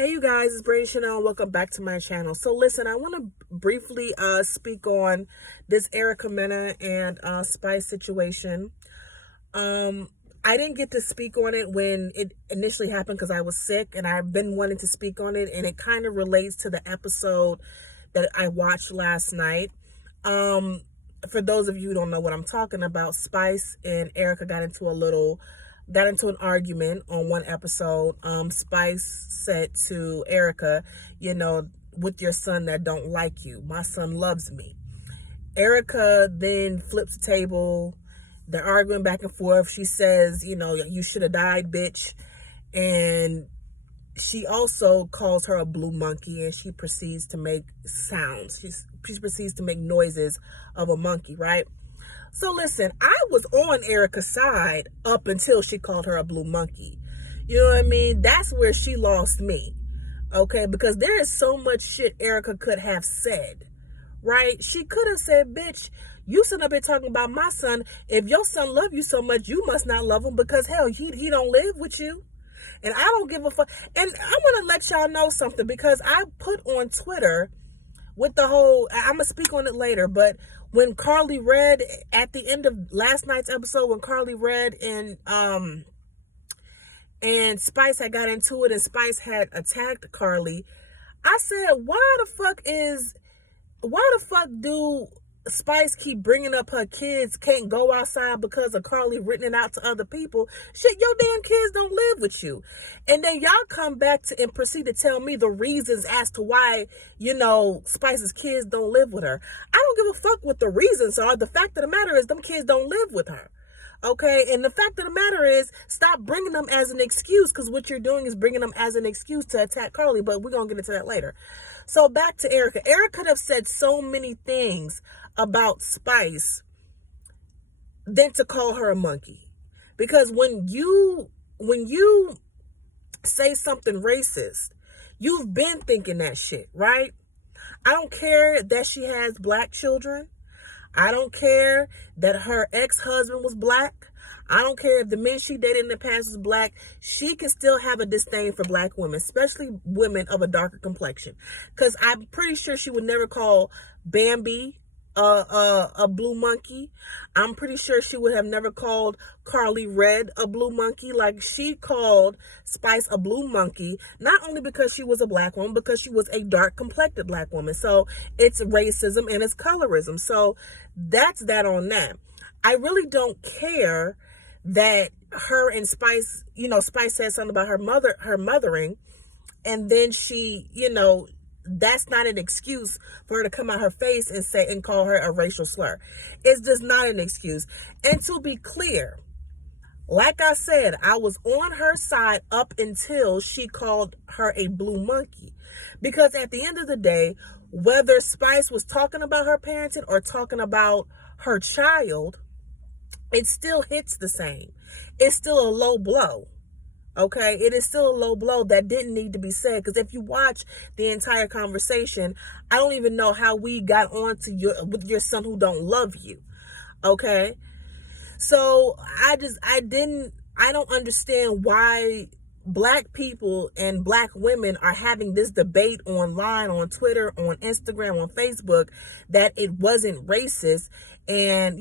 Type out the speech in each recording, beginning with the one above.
Hey you guys, it's Brady Chanel and welcome back to my channel. So listen, I want to briefly speak on this Erica Mena and Spice situation. I didn't get to speak on it when it initially happened because I was sick, and I've been wanting to speak on it, and it kind of relates to the episode that I watched last night. For those of you who don't know what I'm talking about, Spice and Erica got into an argument on one episode. Spice said to Erica, with your son that don't like you, my son loves me. Erica then flips the table. They're arguing back and forth. She says, you should have died, bitch. And she also calls her a blue monkey, and she proceeds to make sounds. She proceeds to make noises of a monkey, right? So listen, I was on Erica's side up until she called her a blue monkey. You know what I mean? That's where she lost me. Okay? Because there is so much shit Erica could have said, right? She could have said, bitch, you sitting up here talking about my son. If your son love you so much, you must not love him because hell, he don't live with you. And I don't give a fuck. And I want to let y'all know something, because I put on Twitter with the whole, I'm going to speak on it later, but when Carly Red, at the end of last night's episode, when Carly Red and Spice had got into it and Spice had attacked Carly, I said, why the fuck do Spice keep bringing up her kids can't go outside because of Carly written it out to other people? Shit, your damn kids don't live with you. And then y'all come back to and proceed to tell me the reasons as to why, Spice's kids don't live with her. I don't give a fuck what the reasons are. The fact of the matter is them kids don't live with her. Okay, and the fact of the matter is, stop bringing them as an excuse, because what you're doing is bringing them as an excuse to attack Carly, but we're going to get into that later. So back to Erica. Erica could have said so many things about Spice than to call her a monkey. Because when you say something racist, you've been thinking that shit, right? I don't care that she has black children. I don't care that her ex-husband was black. I don't care if the men she dated in the past was black. She can still have a disdain for black women, especially women of a darker complexion. Because I'm pretty sure she would never call Bambi a blue monkey. I'm pretty sure she would have never called Carly Red a blue monkey. Like, she called Spice a blue monkey, not only because she was a black woman, because she was a dark complected black woman. So it's racism and it's colorism. So that's that on that. I really don't care that her and Spice, Spice said something about her mothering, and then she, that's not an excuse for her to come out her face and say and call her a racial slur. It's just not an excuse. And to be clear, like I said, I was on her side up until she called her a blue monkey. Because at the end of the day, whether Spice was talking about her parenting or talking about her child, it still hits the same. It's still a low blow. Okay, it is still a low blow that didn't need to be said. Because if you watch the entire conversation, I don't even know how we got on to with your son who don't love you. Okay, so I don't understand why black people and black women are having this debate online, on Twitter, on Instagram, on Facebook, that it wasn't racist. And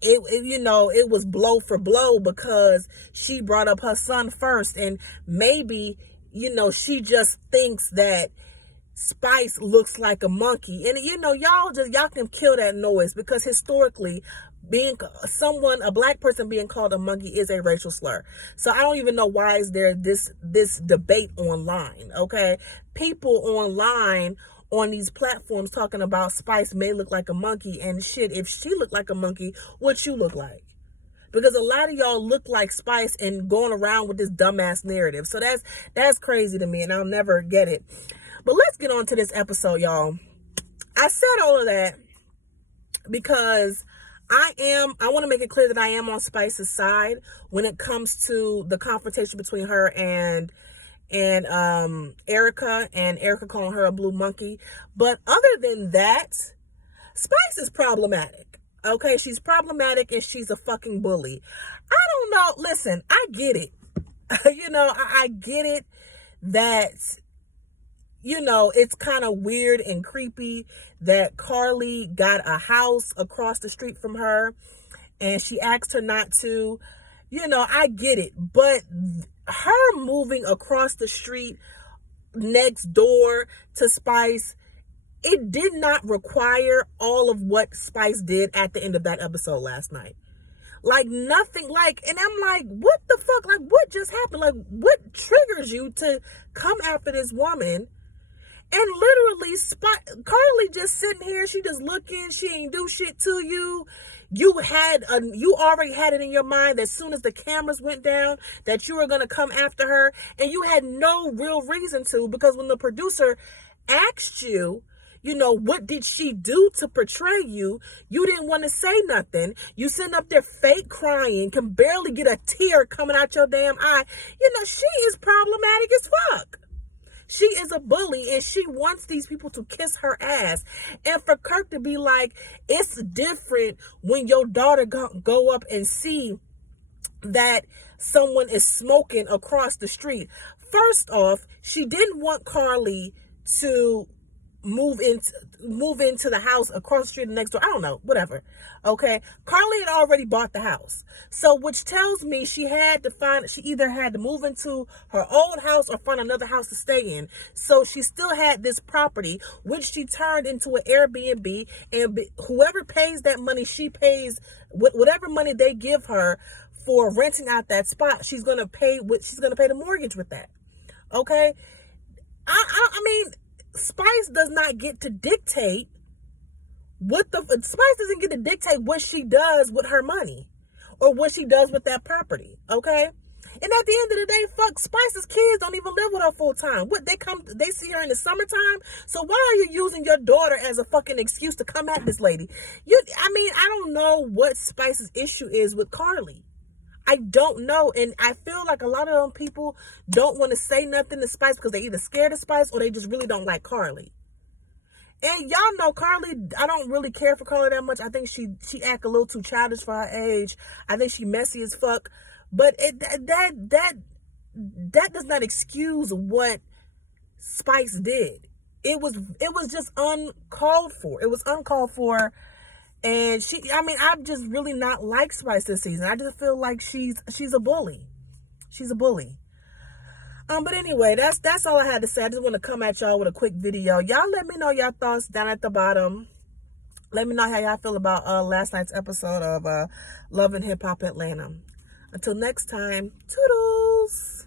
it was blow for blow because she brought up her son first, and maybe, she just thinks that Spice looks like a monkey. And, y'all can kill that noise, because historically, being a black person being called a monkey is a racial slur. So I don't even know why is there this debate online. Okay, people online on these platforms talking about Spice may look like a monkey, and shit, if she looked like a monkey, what you look like? Because a lot of y'all look like Spice and going around with this dumbass narrative. So that's crazy to me, and I'll never get it. But let's get on to this episode, y'all. I said all of that because I want to make it clear that I am on Spice's side when it comes to the confrontation between her and Erica, and Erica calling her a blue monkey. But other than that, Spice is problematic. Okay, she's problematic, and she's a fucking bully. I don't know. Listen, I get it. I get it that, you know, it's kind of weird and creepy that Carly got a house across the street from her and she asked her not to. You know, I get it, but her moving across the street next door to Spice, it did not require all of what Spice did at the end of that episode last night. Like, nothing, like, and I'm like, what the fuck? Like, what just happened? Like, what triggers you to come after this woman? And literally, Carly just sitting here, she just looking, she ain't do shit to you. You already had it in your mind that as soon as the cameras went down that you were going to come after her, and you had no real reason to, because when the producer asked you, you know, what did she do to portray you, you didn't want to say nothing. You sitting up there fake crying, can barely get a tear coming out your damn eye. You know, she is problematic as fuck. She is a bully, and she wants these people to kiss her ass. And for Kirk to be like, it's different when your daughter go up and see that someone is smoking across the street. First off, she didn't want Carly to move into the house across the street next door. I don't know, whatever. Okay, Carly had already bought the house, so which tells me she either had to move into her old house or find another house to stay in. So she still had this property, which she turned into an Airbnb, and whoever pays that money, she pays whatever money they give her for renting out that spot. She's gonna pay the mortgage with that. Okay, I mean, Spice does not get to dictate Spice doesn't get to dictate what she does with her money or what she does with that property. Okay. And at the end of the day, fuck, Spice's kids don't even live with her full time. They see her in the summertime. So why are you using your daughter as a fucking excuse to come at this lady? I don't know what Spice's issue is with Carly. I don't know. And I feel like a lot of them people don't want to say nothing to Spice because they either scared of Spice or they just really don't like Carly. And y'all know Carly, I don't really care for Carly that much. I think she act a little too childish for her age. I think she messy as fuck. But that does not excuse what Spice did. It was just uncalled for. It was uncalled for. And I've just really not liked Spice this season. I just feel like she's a bully. She's a bully. But anyway, that's all I had to say. I just want to come at y'all with a quick video. Y'all let me know your thoughts down at the bottom. Let me know how y'all feel about last night's episode of Love and Hip Hop Atlanta. Until next time, toodles.